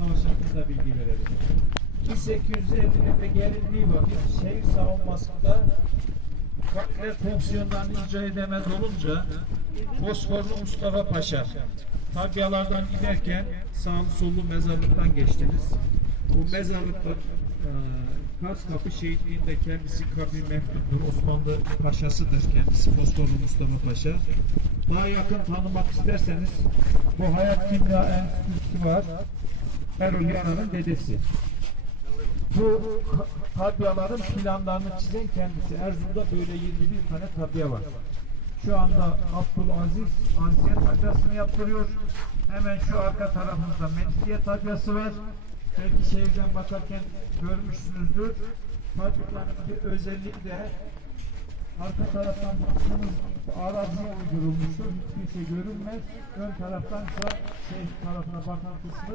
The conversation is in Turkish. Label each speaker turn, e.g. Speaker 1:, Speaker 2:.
Speaker 1: Savaşı hakkında bilgi verelim. 1850'de gelindiği vakit şehir savunmasında fakir fonksiyonlarını icra edemez olunca Fosforlu Mustafa Paşa tabyalardan inerken sağlı sollu mezarlıktan geçtiniz. Bu mezarlıkta e, Kars Kapı şehitliğinde kendisi kabri meftuptur. Osmanlı paşasıdır kendisi Fosforlu Mustafa Paşa. Daha yakın tanımak isterseniz bu Hayat Kimya Enstitüsü var. Erol Yanar'ın dedesi. Bu tabyaların planlarını çizen kendisi. Erzurum'da böyle 21 tane tabya var. Şu anda Abdülaziz Ansiye tabyasını yaptırıyor. Hemen şu arka tarafımızda Mecidiye tabyası var. Belki şehirden bakarken görmüşsünüzdür. Tabyaların özelliği de arka taraftan baktığımız araziye uydurulmuştur. Hiçbir şey görünmez. Ön taraftan ise şehir tarafına bakan kısmı